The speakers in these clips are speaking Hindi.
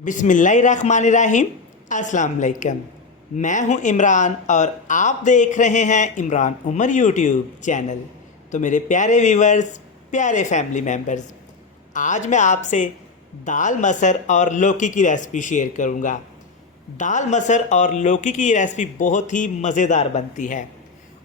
बिस्मिल्लाहिर्रहमानिर्रहीम। अस्सलाम वालेकुम। मैं हूं इमरान और आप देख रहे हैं इमरान उमर यूट्यूब चैनल। तो मेरे प्यारे व्यूवर्स, प्यारे फैमिली मेम्बर्स, आज मैं आपसे दाल मसर और लौकी की रेसिपी शेयर करूंगा। दाल मसर और लौकी की रेसिपी बहुत ही मज़ेदार बनती है।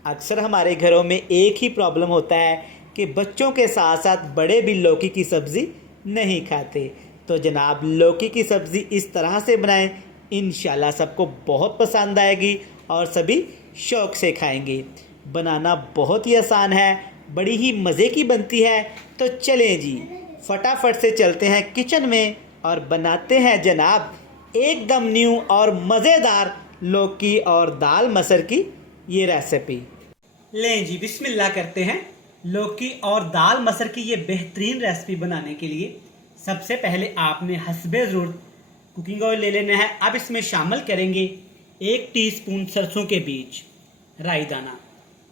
अक्सर हमारे घरों में एक ही प्रॉब्लम होता है कि बच्चों के साथ साथ बड़े भी लौकी की सब्ज़ी नहीं खाते। तो जनाब, लौकी की सब्ज़ी इस तरह से बनाएं, इंशाल्लाह सबको बहुत पसंद आएगी और सभी शौक़ से खाएंगे। बनाना बहुत ही आसान है, बड़ी ही मज़े की बनती है। तो चलें जी, फटाफट से चलते हैं किचन में और बनाते हैं जनाब एकदम न्यू और मज़ेदार लौकी और दाल मसर की ये रेसिपी। लें जी, बिस्मिल्लाह करते हैं। लौकी और दाल मसर की ये बेहतरीन रेसिपी बनाने के लिए सबसे पहले आपने हस्बे ज़रूरत कुकिंग ऑयल ले लेना है। अब इसमें शामिल करेंगे 1 टीस्पून सरसों के बीज, राई दाना।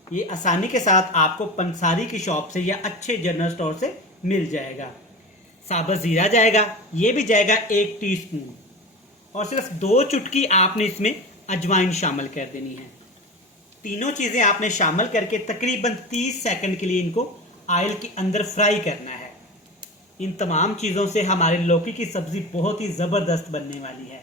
ये आसानी के साथ आपको पंसारी की शॉप से या अच्छे जनरल स्टोर से मिल जाएगा। साबुत ज़ीरा जाएगा, ये भी जाएगा 1 टीस्पून। और सिर्फ 2 चुटकी आपने इसमें अजवाइन शामिल कर देनी है। तीनों चीज़ें आपने शामिल करके तकरीबन 30 सेकंड के लिए इनको ऑयल के अंदर फ्राई करना है। इन तमाम चीज़ों से हमारे लौकी की सब्ज़ी बहुत ही ज़बरदस्त बनने वाली है।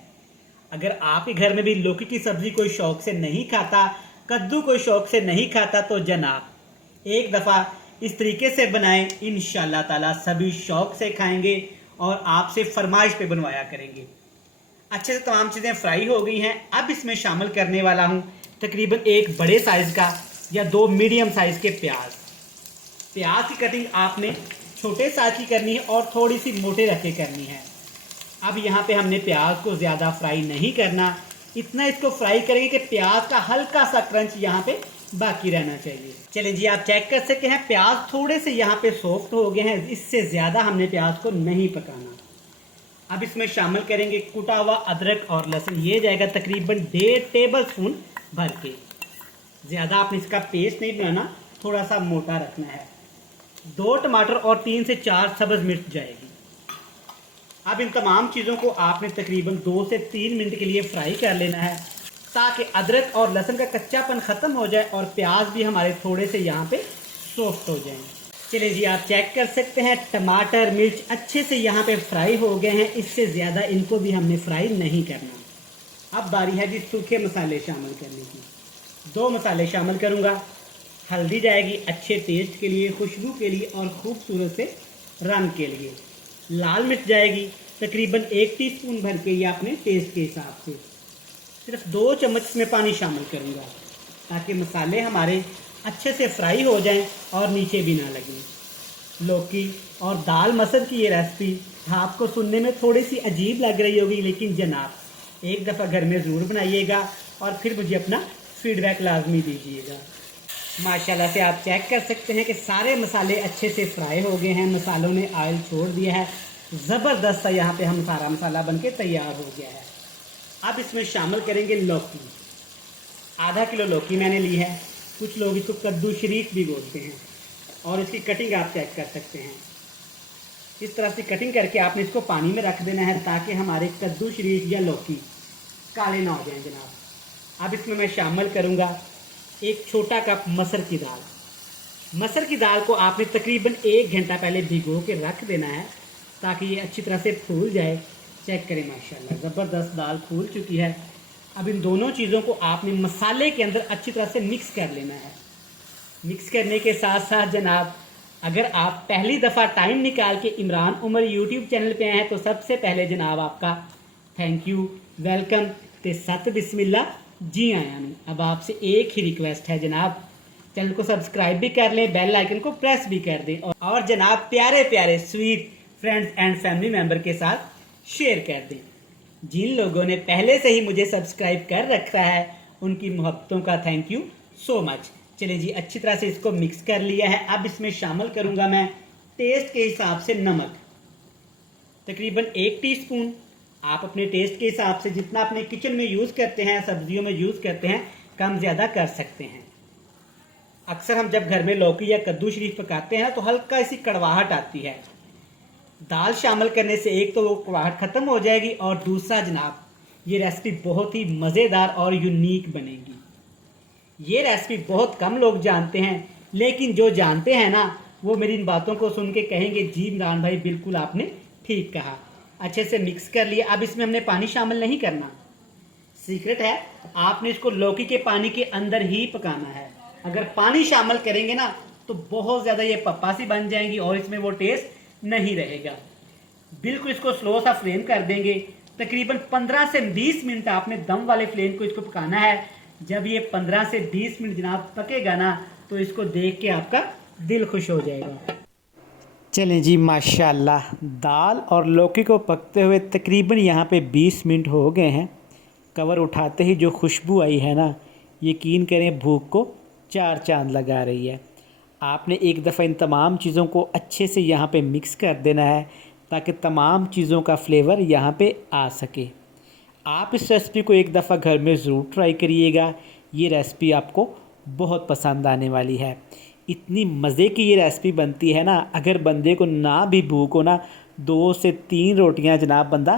अगर आपके घर में भी लौकी की सब्ज़ी कोई शौक़ से नहीं खाता, कद्दू कोई शौक़ से नहीं खाता, तो जनाब एक दफ़ा इस तरीके से बनाएं, इंशाल्लाह ताला सभी शौक़ से खाएंगे और आपसे फरमाइश पे बनवाया करेंगे। अच्छे से तमाम चीज़ें फ्राई हो गई हैं। अब इसमें शामिल करने वाला हूँ तकरीबन 1 बड़े साइज़ का या 2 मीडियम साइज़ के प्याज। प्याज की कटिंग आपने छोटे साइज की करनी है और थोड़ी सी मोटे रख के करनी है। अब यहाँ पे हमने प्याज को ज़्यादा फ्राई नहीं करना, इतना इसको फ्राई करेंगे कि प्याज का हल्का सा क्रंच यहाँ पे बाकी रहना चाहिए। चलें जी, आप चेक कर सकते हैं प्याज थोड़े से यहाँ पे सॉफ्ट हो गए हैं। इससे ज़्यादा हमने प्याज को नहीं पकाना। अब इसमें शामिल करेंगे कुटा हुआ अदरक और लहसुन। ये जाएगा तकरीबन 1.5 टेबल स्पून भर के। ज़्यादा आपने इसका पेस्ट नहीं बनाना, थोड़ा सा मोटा रखना है। 2 टमाटर और 3 से 4 सब्ज़ मिर्च जाएगी। अब इन तमाम चीज़ों को आपने तकरीबन 2 से 3 मिनट के लिए फ्राई कर लेना है ताकि अदरक और लहसुन का कच्चापन ख़त्म हो जाए और प्याज भी हमारे थोड़े से यहाँ पे सॉफ्ट हो जाएं। चलिए जी, आप चेक कर सकते हैं टमाटर मिर्च अच्छे से यहाँ पे फ्राई हो गए हैं। इससे ज़्यादा इनको भी हमने फ्राई नहीं करना। अब बारी है जी सूखे मसाले शामिल करने की। 2 मसाले शामिल करूँगा। हल्दी जाएगी अच्छे टेस्ट के लिए, खुशबू के लिए और खूबसूरत से रंग के लिए। लाल मिर्च जाएगी तकरीबन 1 टीस्पून भर के, या अपने टेस्ट के हिसाब से। सिर्फ 2 चम्मच में पानी शामिल करूँगा ताकि मसाले हमारे अच्छे से फ्राई हो जाएं और नीचे भी ना लगें। लौकी और दाल मसर की ये रेसिपी आपको सुनने में थोड़ी सी अजीब लग रही होगी, लेकिन जनाब एक दफ़ा घर में ज़रूर बनाइएगा और फिर मुझे अपना फीडबैक लाजमी दीजिएगा। माशाल्लाह से आप चेक कर सकते हैं कि सारे मसाले अच्छे से फ्राई हो गए हैं। मसालों ने ऑयल छोड़ दिया है। ज़बरदस्त सा यहाँ पे हम सारा मसाला बनके तैयार हो गया है। अब इसमें शामिल करेंगे लौकी। आधा किलो लौकी मैंने ली है। कुछ लोग इसको कद्दू शरीफ भी बोलते हैं। और इसकी कटिंग आप चेक कर सकते हैं। इस तरह से कटिंग करके आपने इसको पानी में रख देना है ताकि हमारे कद्दू शरीफ या लौकी काले ना हो जाएं जनाब। अब इसमें मैं शामिल करूँगा 1 छोटा कप मसर की दाल। मसर की दाल को आपने तकरीबन 1 घंटा पहले भिगो के रख देना है ताकि ये अच्छी तरह से फूल जाए। चेक करें, माशाल्लाह ज़बरदस्त दाल फूल चुकी है। अब इन दोनों चीज़ों को आपने मसाले के अंदर अच्छी तरह से मिक्स कर लेना है। मिक्स करने के साथ साथ जनाब, अगर आप पहली दफ़ा टाइम निकाल के इमरान उमर यूट्यूब चैनल पे आए हैं तो सबसे पहले जनाब आपका थैंक यू, वेलकम ते सत बिस्मिल्लाह, जी आया नहीं। अब आपसे एक ही रिक्वेस्ट है जनाब, चैनल को सब्सक्राइब भी कर लें, बेल आइकन को प्रेस भी कर दें और जनाब प्यारे प्यारे sweet friends and family member के साथ शेयर कर दें। जिन लोगों ने पहले से ही मुझे सब्सक्राइब कर रखा है उनकी मोहब्बतों का थैंक यू सो मच। चलिए जी, अच्छी तरह से इसको मिक्स कर लिया है। अब इसमें शामिल करूँगा मैं टेस्ट के हिसाब से नमक, तकरीबन 1 टीस्पून। आप अपने टेस्ट के हिसाब से जितना अपने किचन में यूज़ करते हैं, सब्जियों में यूज़ करते हैं, कम ज़्यादा कर सकते हैं। अक्सर हम जब घर में लौकी या कद्दू शरीफ पकाते हैं तो हल्का सी कड़वाहट आती है। दाल शामिल करने से एक तो वो कड़वाहट ख़त्म हो जाएगी और दूसरा जनाब ये रेसिपी बहुत ही मज़ेदार और यूनिक बनेगी। ये रेसिपी बहुत कम लोग जानते हैं, लेकिन जो जानते हैं ना वो मेरी इन बातों को सुन के कहेंगे जी इमरान भाई बिल्कुल आपने ठीक कहा। अच्छे से मिक्स कर लिया। अब इसमें हमने पानी शामिल नहीं करना। सीक्रेट है, आपने इसको लौकी के पानी के अंदर ही पकाना है। अगर पानी शामिल करेंगे ना तो बहुत ज़्यादा ये पप्पा सी बन जाएंगी और इसमें वो टेस्ट नहीं रहेगा। बिल्कुल इसको स्लो सा फ्लेम कर देंगे। तकरीबन 15 से 20 मिनट आपने दम वाले फ्लेम को इसको पकाना है। जब ये 15 से 20 मिनट जनाब पकेगा ना तो इसको देख के आपका दिल खुश हो जाएगा। चलें जी, माशाल्लाह दाल और लौकी को पकते हुए तकरीबन यहाँ पे 20 मिनट हो गए हैं। कवर उठाते ही जो खुशबू आई है ना, यकीन करें भूख को चार चांद लगा रही है। आपने एक दफ़ा इन तमाम चीज़ों को अच्छे से यहाँ पे मिक्स कर देना है ताकि तमाम चीज़ों का फ्लेवर यहाँ पे आ सके। आप इस रेसिपी को एक दफ़ा घर में ज़रूर ट्राई करिएगा। ये रेसिपी आपको बहुत पसंद आने वाली है। इतनी मज़े की ये रेसिपी बनती है ना, अगर बंदे को ना भी भूख हो ना 2 से 3 रोटियां जनाब बंदा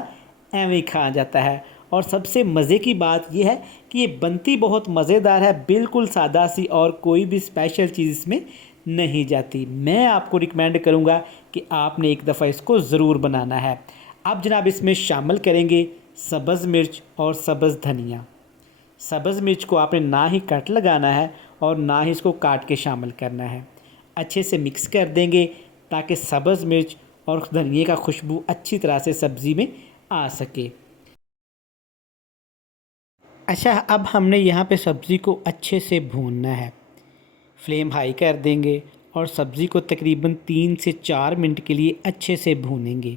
एवं ही खा जाता है। और सबसे मज़े की बात यह है कि ये बनती बहुत मज़ेदार है, बिल्कुल सादा सी और कोई भी स्पेशल चीज़ इसमें नहीं जाती। मैं आपको रिकमेंड करूँगा कि आपने एक दफ़ा इसको ज़रूर बनाना है। अब जनाब इसमें शामिल करेंगे सब्ज़ मिर्च और सब्ज़ धनिया। सब्ज़ मिर्च को आपने ना ही कट लगाना है और ना ही इसको काट के शामिल करना है। अच्छे से मिक्स कर देंगे ताकि सब्ज़ मिर्च और धनिए का खुशबू अच्छी तरह से सब्ज़ी में आ सके। अच्छा, अब हमने यहाँ पे सब्ज़ी को अच्छे से भूनना है। फ्लेम हाई कर देंगे और सब्ज़ी को तकरीबन 3 से 4 मिनट के लिए अच्छे से भूनेंगे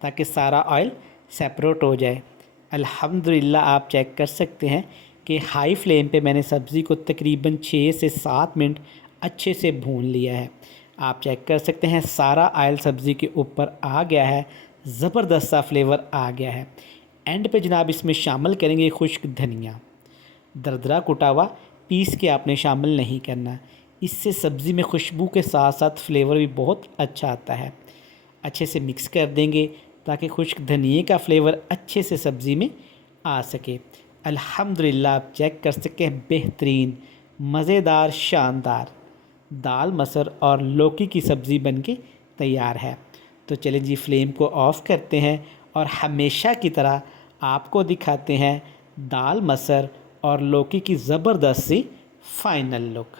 ताकि सारा ऑयल सेपरेट हो जाए। अल्हम्दुलिल्लाह आप चेक कर सकते हैं कि हाई फ्लेम पे मैंने सब्ज़ी को तकरीबन 6 से 7 मिनट अच्छे से भून लिया है। आप चेक कर सकते हैं सारा ऑयल सब्ज़ी के ऊपर आ गया है, ज़बरदस्त सा फ्लेवर आ गया है। एंड पे जनाब इसमें शामिल करेंगे खुश्क धनिया। दरदरा कुटा हुआ पीस के आपने शामिल नहीं करना। इससे सब्ज़ी में खुशबू के साथ साथ फ्लेवर भी बहुत अच्छा आता है। अच्छे से मिक्स कर देंगे ताकि खुश्क धनिए का फ्लेवर अच्छे से सब्ज़ी में आ सके। अल्हम्दुलिल्लाह आप चेक कर सकते हैं बेहतरीन मज़ेदार शानदार दाल मसर और लौकी की सब्ज़ी बनके तैयार है। तो चलें जी, फ्लेम को ऑफ़ करते हैं और हमेशा की तरह आपको दिखाते हैं दाल मसर और लौकी की ज़बरदस्त सी फ़ाइनल लुक।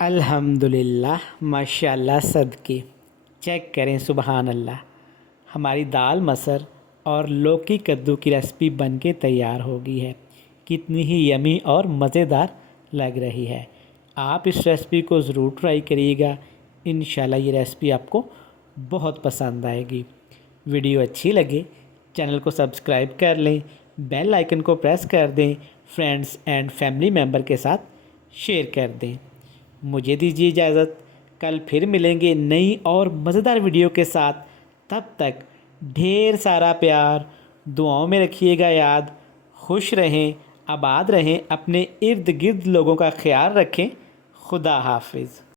अल्हम्दुलिल्लाह माशाल्लाह सदके, चेक करें सुबहान अल्लाह, हमारी दाल मसर और लौकी कद्दू की रेसिपी बनके तैयार हो गई है। कितनी ही यमी और मज़ेदार लग रही है। आप इस रेसिपी को ज़रूर ट्राई करिएगा। इंशाल्लाह ये रेसिपी आपको बहुत पसंद आएगी। वीडियो अच्छी लगे चैनल को सब्सक्राइब कर लें, बेल आइकन को प्रेस कर दें, फ्रेंड्स एंड फैमिली मेम्बर के साथ शेयर कर दें। मुझे दीजिए इजाज़त, कल फिर मिलेंगे नई और मज़ेदार वीडियो के साथ। तब तक ढेर सारा प्यार, दुआओं में रखिएगा याद। खुश रहें, आबाद रहें, अपने इर्द गिर्द लोगों का ख्याल रखें। खुदा हाफिज़।